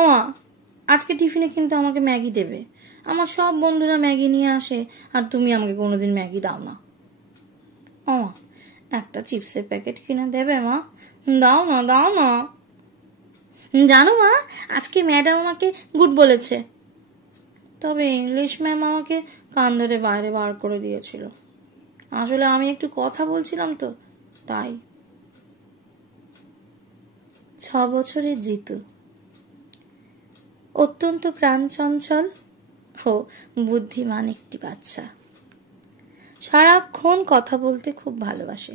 ও মা, আজকে টিফিনে কিন্তু আমাকে ম্যাগি দেবে। আমার সব বন্ধুরা ম্যাগি নিয়ে আসে, আর তুমি আমাকে কোনোদিন ম্যাগি দাও না। ও মা, একটা চিপসের প্যাকেট কিনে দেবে মা? দাও না, দাও না। জানো মা, আজকে ম্যাডাম আমাকে গুড বলেছে, তবে ইংলিশ ম্যাম আমাকে কান ধরে বাইরে বার করে দিয়েছিল। আসলে আমি একটু কথা বলছিলাম তো, তাই। 6 বছরের জিতু অত্যন্ত প্রাণচঞ্চল ও বুদ্ধিমান একটি বাচ্চা। সারাক্ষণ কথা বলতে খুব ভালোবাসে,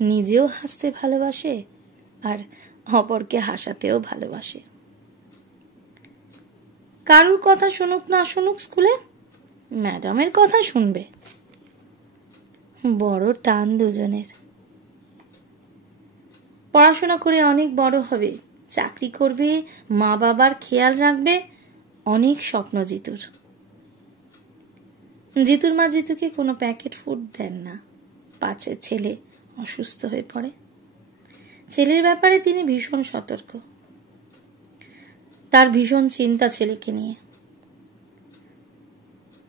নিজেও হাসতে ভালোবাসে, আর অপরকে হাসাতেও ভালোবাসে। কারুর কথা শুনুক না শুনুক, স্কুলে ম্যাডামের কথা শুনবে। বড় টান দুজনের। পড়াশোনা করে অনেক বড় হবে, চাকরি করবে, মা বাবার খেয়াল রাখবে, অনেক স্বপ্ন জিতুর। জিতুর মা জিতুকে কোনো প্যাকেট ফুড দেন না, পাছে ছেলে অসুস্থ হয়ে পড়ে। ছেলের ব্যাপারে তিনি ভীষণ সতর্ক, তার ভীষণ চিন্তা ছেলেকে নিয়ে।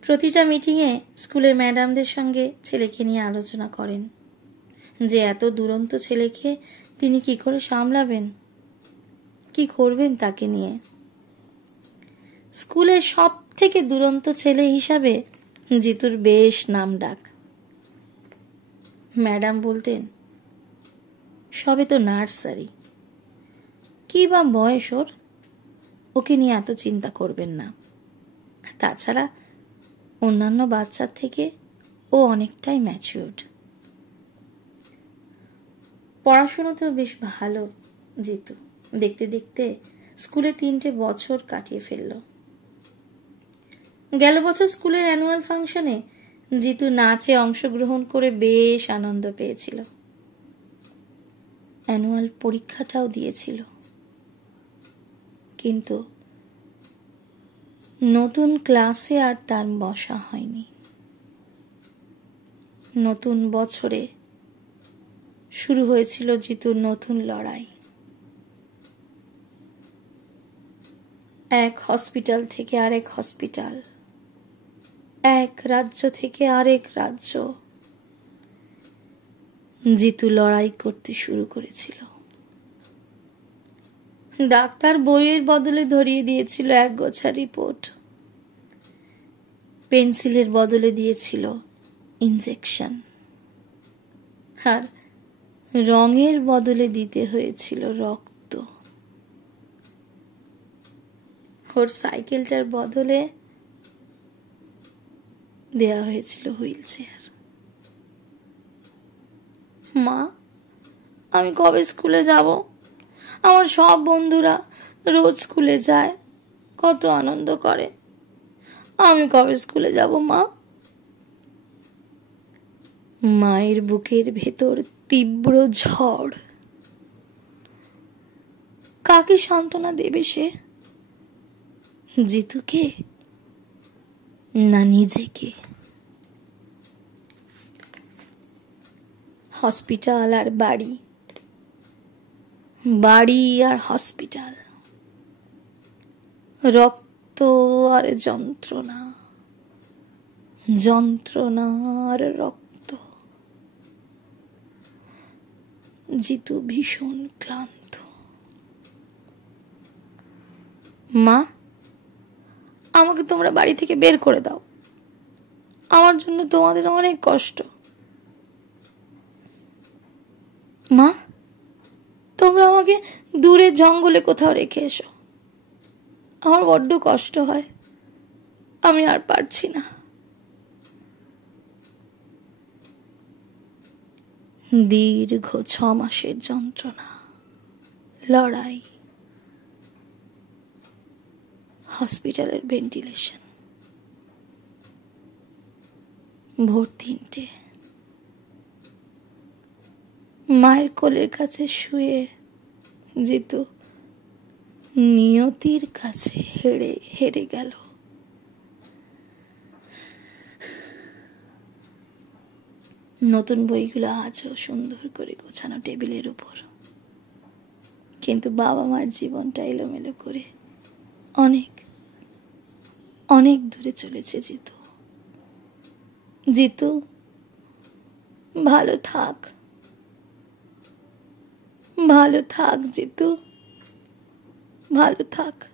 প্রতিটা মিটিংয়ে স্কুলের ম্যাডামদের সঙ্গে ছেলেকে নিয়ে আলোচনা করেন যে এত দুরন্ত ছেলেকে তিনি কি করে সামলাবেন, কি করবেন তাকে নিয়ে। স্কুলের সব থেকে দুরন্ত ছেলে হিসাবে জিতুর বেশ নাম ডাক। ম্যাডাম বলতেন, সবে তো নার্সারি, কি বা বয়স ওর, ওকে নিয়ে এত চিন্তা করবেন না। তাছাড়া অন্যান্য বাচ্চার থেকে ও অনেকটাই ম্যাচিউরড। পড়াশোনাতেও বেশ ভালো জিতু। দেখতে দেখতে স্কুলে 3টে বছর কাটিয়ে ফেলল। গেল বছর স্কুলের অ্যানুয়াল ফাংশনে জিতু নাচে অংশগ্রহণ করে বেশ আনন্দ পেয়েছিল। অ্যানুয়াল পরীক্ষাটাও দিয়েছিল, কিন্তু নতুন ক্লাসে আর তার বসা হয়নি। নতুন বছরে শুরু হয়েছিল জিতুর নতুন লড়াই। এক হসপিটাল থেকে আরেক হসপিটাল, এক রাজ্য থেকে আরেক রাজ্য, জিতু লড়াই করতে শুরু করেছিল। ডাক্তার বইয়ের বদলে ধরিয়ে দিয়েছিল এক গোছা রিপোর্ট, পেন্সিলের বদলে দিয়েছিল ইনজেকশন, আর রঙের বদলে দিতে হয়েছিল রক্ত। ওর সাইকেলটার বদলে দেয়া হয়েছিল হুইল চেয়ার। মা, আমি কবে স্কুলে যাব? আমার সব বন্ধুরা রোজ স্কুলে যায়, কত আনন্দ করে। আমি কবে স্কুলে যাব মা? মায়ের বুকের ভেতর তীব্র ঝড়। কাকে সান্ত্বনা দেবে সে? জিতুকে না নিজেকে? হসপিটাল আর বাড়ি, বাড়ি আর হসপিটাল, রক্ত আর যন্ত্রণা, যন্ত্রণা আর রক্ত। জিতু ভীষণ ক্লান্ত। মা, আমাকে তোমরা বাড়ি থেকে বের করে দাও, আমার জন্য তোমাদের অনেক কষ্ট। মা, তোমরা আমাকে দূরে জঙ্গলে কোথাও রেখে এসো, আমার বড্ড কষ্ট হয়, আমি আর পারছি না। দীর্ঘ 6 মাসের যন্ত্রণা, লড়াই, হসপিটালের ভেন্টিলেশন। ভোর 3টে, মায়ের কোলের কাছে শুয়ে জিতু নিয়তির কাছে হেরে গেল। নতুন বইগুলো আজও সুন্দর করে গোছানো টেবিলের উপর। কিন্তু বাবা মার জীবনটা এলোমেলো করে অনেক অনেক দূরে চলেছে জিতু। জিতু, ভালো থাক, ভালো থাক জিতু, ভালো থাক।